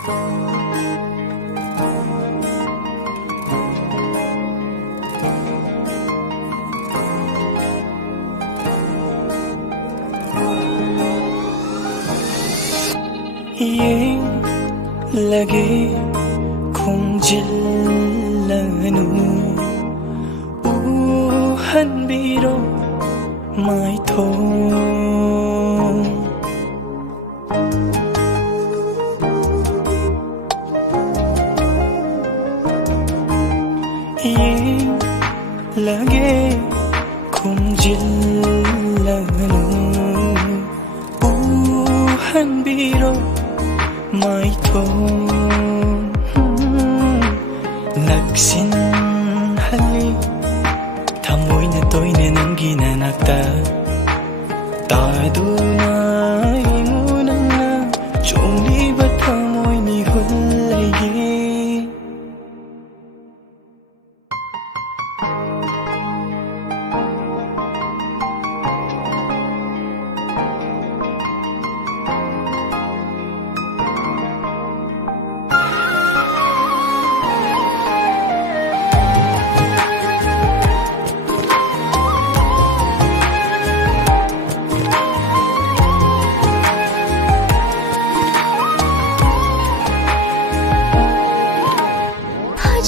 ये लगे khumjillanu hanbiro mai tho ye lage khumjillanu hanbiro mai tho naksin hali thamoy na toy na nang ginanakta taduna imuna na chumli ba thamoy ni hulay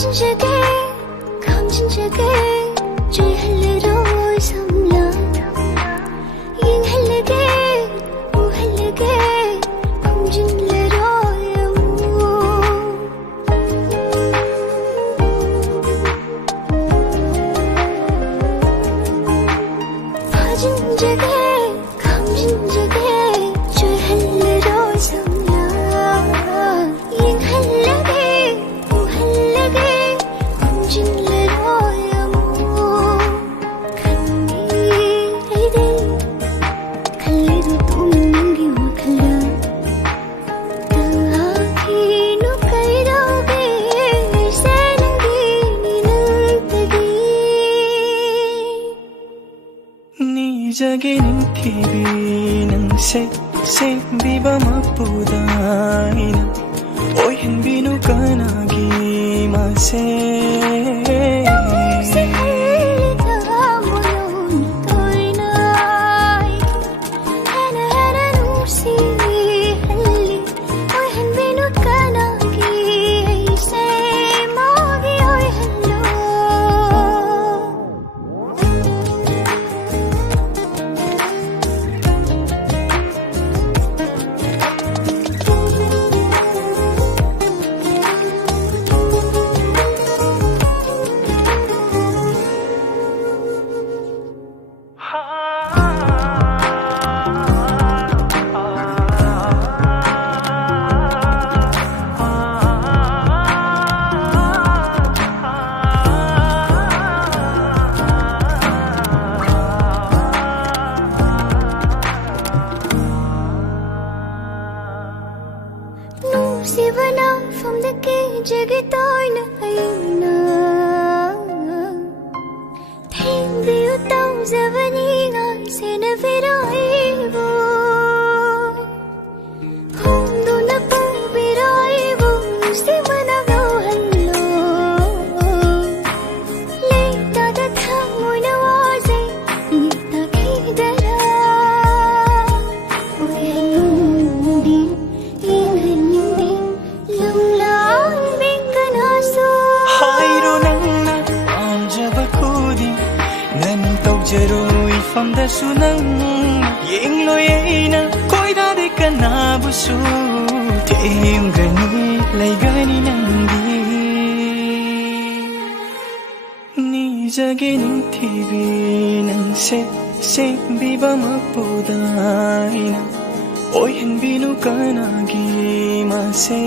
Nijage, come Nijage, joy hallero samla. Ying hallage, oh hallage, come jinlero yamu. Nijage, come Nijage, joy hallero samla. Ying hallage. Nijage ning thibi nang se biba mapudaina oi hinbinu kanagi mase Sivana from the cage gitoina ayuna Thindi utau zavani ngai sena viraivo Hundu na pu viraivo simana gohallo Leita da thamoy na waze nita khidara Uyendi Jaroi from the sunang yeng loyena koida de kanabusu teim gani lai gani nandi Nijage ning thibi nang se biba mapudaina oi hinbinu kanagi mase